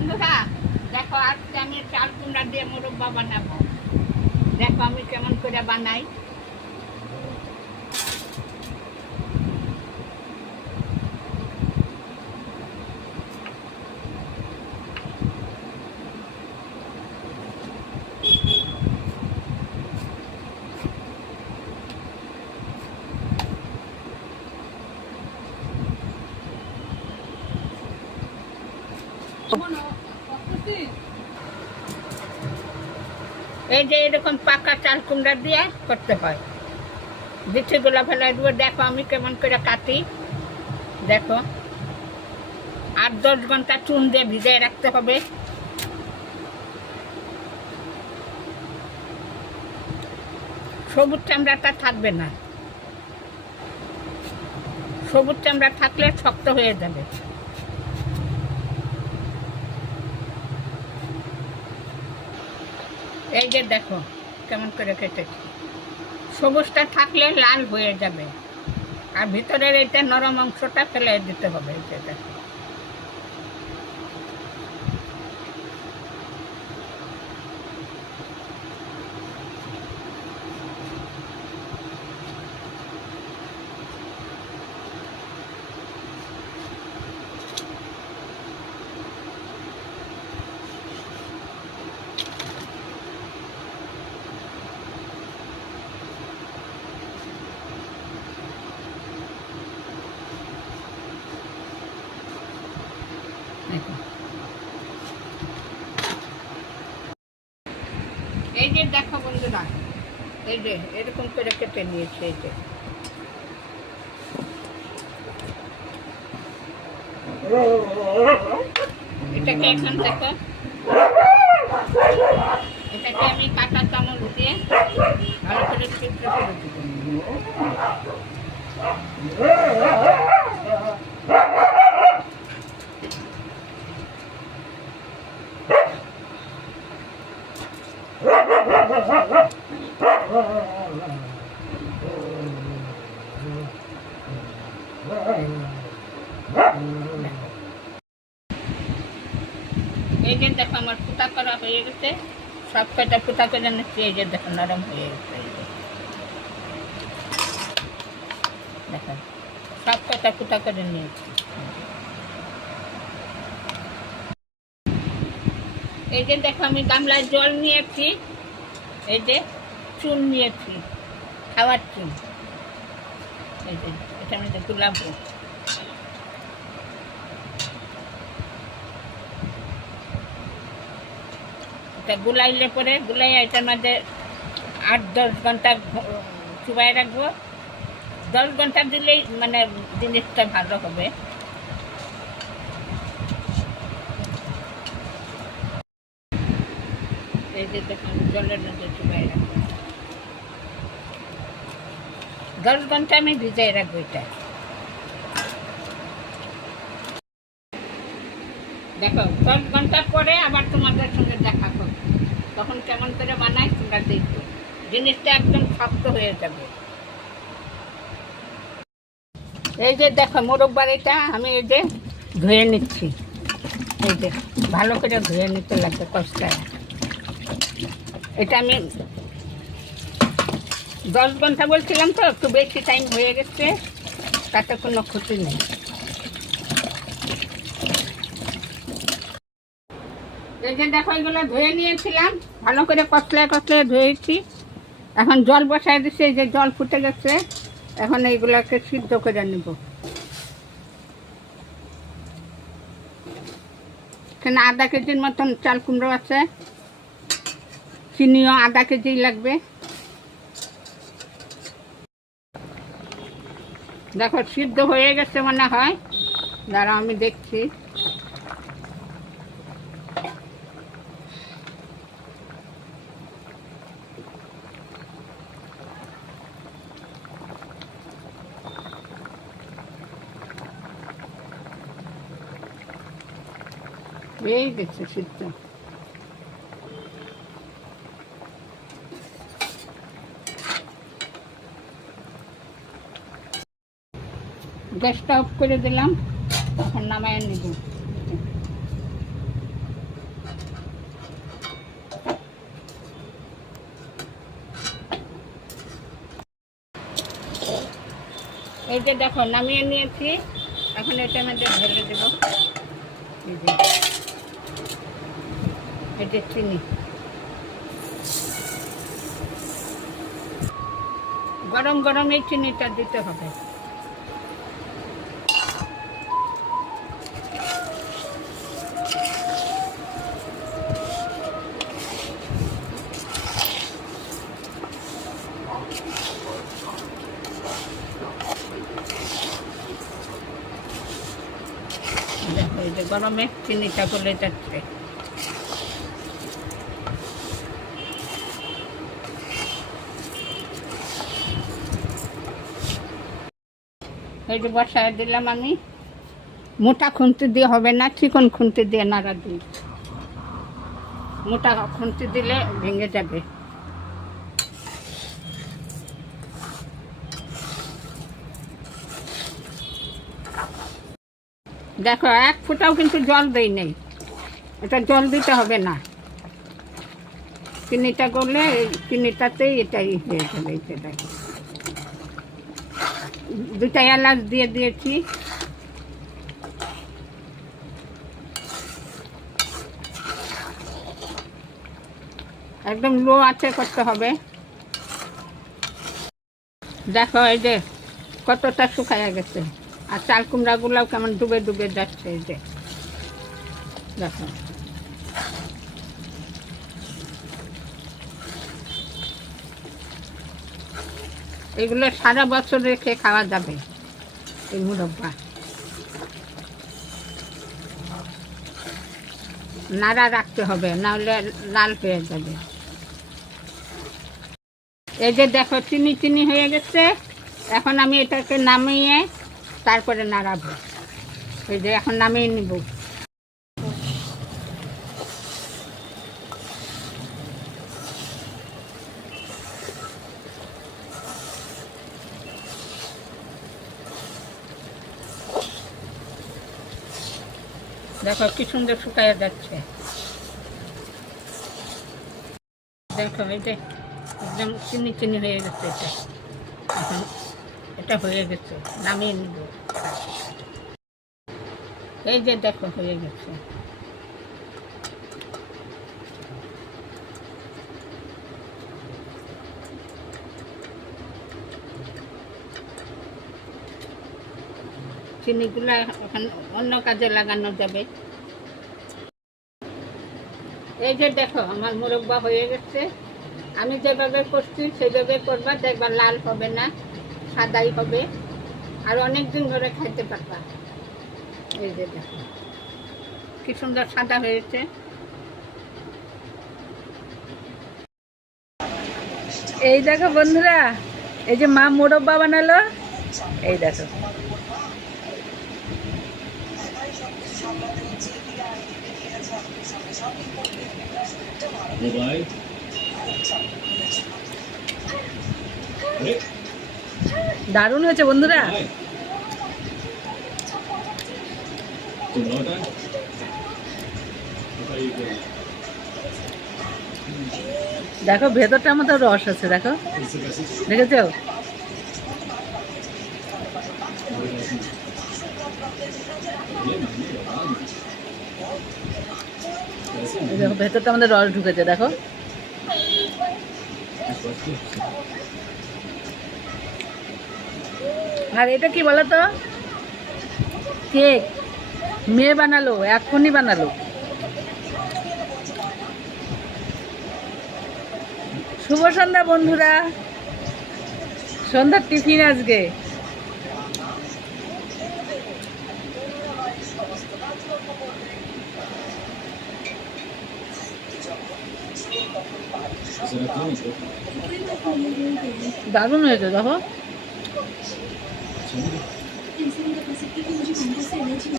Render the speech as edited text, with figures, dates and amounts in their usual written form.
বন্ধুরা দেখো, আজকে আমি চাল কুমড়া দিয়ে মোরব্বা বানাবো। দেখো আমি কেমন করে বানাই। এই যে এরকম পাকা চাল কুমড়া দিয়ে করতে হয়। বিচিগুলো ফেলাই দেবো। দেখো আমি কেমন করে কাটি। দেখো 8-10 ঘন্টা চুন দিয়ে ভিজিয়ে রাখতে হবে। সবুজ চামড়াটা থাকবে না, সবুজ চামড়া থাকলে শক্ত হয়ে যাবে। এই যে দেখো কেমন করে কেটেছি। সবুজটা থাকলে লাল হয়ে যাবে, আর ভিতরের এইটা নরম অংশটা ফেলে দিতে হবে। এই যে দেখো এই যে দেখো বন্ধুরা, এই যে এরকম করে কেটে নিয়েছে। এই যে এটাকে এখন দেখো, এটাকে আমি কাঁটা চামচ দিয়ে ভালো করে ছিদ্র করে দিব। এই যে দেখো আমার ফুটা করা হয়ে গেছে, সব কটা ফুটা করে নিচ্ছি। এই যে দেখো নরম হয়ে গেছে। দেখো সব কটা ফুটা করে নিয়েছি। এই যে দেখো আমি গামলায় জল নিয়েছি, এই যে চুন নিয়েছি, খাওয়ার চুন। এই যে এটা আমি গুলাবো। এটা গুলাইলে পরে এটার মধ্যে 8-10 ঘন্টা চুবাই রাখবো। 10 ঘন্টা দিলেই মানে জিনিসটা ভালো হবে। এই যে দেখুন জলের মধ্যে চুবাই রাখবো। 10 ঘন্টা আমি ভিজাই রাখবো এটা। দেখো 10 ঘন্টা পরে আবার তোমাদের সঙ্গে দেখা করবো, তখন কেমন করে বানাই তোমরা দেখবে। জিনিসটা একদম শক্ত হয়ে যাবে। এই যে দেখো মোরব্বার এটা আমি এই যে ধুয়ে নিচ্ছি। এই যে ভালো করে ধুয়ে নিতে লাগবে কষ্টায়। এটা আমি 10 ঘন্টা বলছিলাম তো, একটু বেশি টাইম হয়ে গেছে, তাতে কোনো ক্ষতি নেই। এই যে দেখো এগুলো ধুয়ে নিয়েছিলাম, ভালো করে কচলায় ধুয়েছি। এখন জল বসায় দিচ্ছি। এই যে জল ফুটে গেছে, এখন এইগুলোকে সিদ্ধ করে নেব। এখানে আধা কেজির মতন চাল কুমড়ো আছে, চিনিও আধা কেজি লাগবে। দেখো সিদ্ধ হয়ে গেছে মনে হয়, দাঁড়াও আমি দেখছি। এই গেছে সিদ্ধ। গ্যাসটা অফ করে দিলাম, এখন নামায় নিব। এই যে দেখো নামিয়ে নিয়েছি, এখন এটার মধ্যে ঢেলে দেবো। এই যে চিনি, গরম গরম এই চিনিটা দিতে হবে। দেখো এই যে গরমে চিনিটা গলে যাচ্ছে। এই যে বসায় দিলাম আমি। মোটা খুন্তি দিয়ে হবে না, চিকন খুন্তি দিয়ে নাড়া দিই। মোটা খুন্তি দিলে ভেঙে যাবে। দেখো এক ফোঁটাও কিন্তু জল দেই নেই, এটা জল দিতে হবে না। চিনিটা করলে চিনিটাতেই এটাই হয়ে যাবে। এটা দেখো দুটা এলাচ দিয়ে দিয়েছি। একদম লো আঁচে করতে হবে। দেখো এই যে কতটা শুকায়া গেছে, আর চাল কুমড়াগুলোও কেমন ডুবে ডুবে যাচ্ছে। এই যে দেখো এগুলো সারা বছর রেখে খাওয়া যাবে এই মুরব্বা। নাড়া রাখতে হবে, নাহলে লাল হয়ে যাবে। এই যে দেখো চিনি চিনি হয়ে গেছে, এখন আমি এটাকে নামিয়ে তারপরে নাড়াবো। এই যে এখন নামিয়ে নিব। দেখো কি সুন্দর শুকায় যাচ্ছে। দেখো এই যে একদম চিনি চিনি হয়ে গেছে। এটা এখন এটা হয়ে গেছে, নামিয়ে নিব। এই যে দেখো হয়ে গেছে। চিনিগুলো এখন অন্য কাজে লাগানো যাবে। এই যে দেখো আমার মুরব্বা হয়ে গেছে। আমি যেভাবে করছি সেভাবে করবা, দেখবা লাল হবে না, সাদাই হবে, আর অনেক দিন ধরে খাইতে পারবা। এই যে দেখো কি সুন্দর সাদা হয়েছে। এই দেখো বন্ধুরা, এই যে মা মোরব্বা বানালো, এই দেখো। দারুণ হয়েছে বন্ধুরা। দেখো ভেতরটার মতো রস আছে, দেখো দেখেছো? দেখো ভেতরটা আমাদের রস ঢুকেছে, দেখো। আর এটা কি বলো তো? কেক মেয়ে বানালো, এখনই বানালো। শুভ সন্ধ্যা বন্ধুরা, সন্ধ্যার টিফিন আজকে। দারুণ হয়েছে দেখো।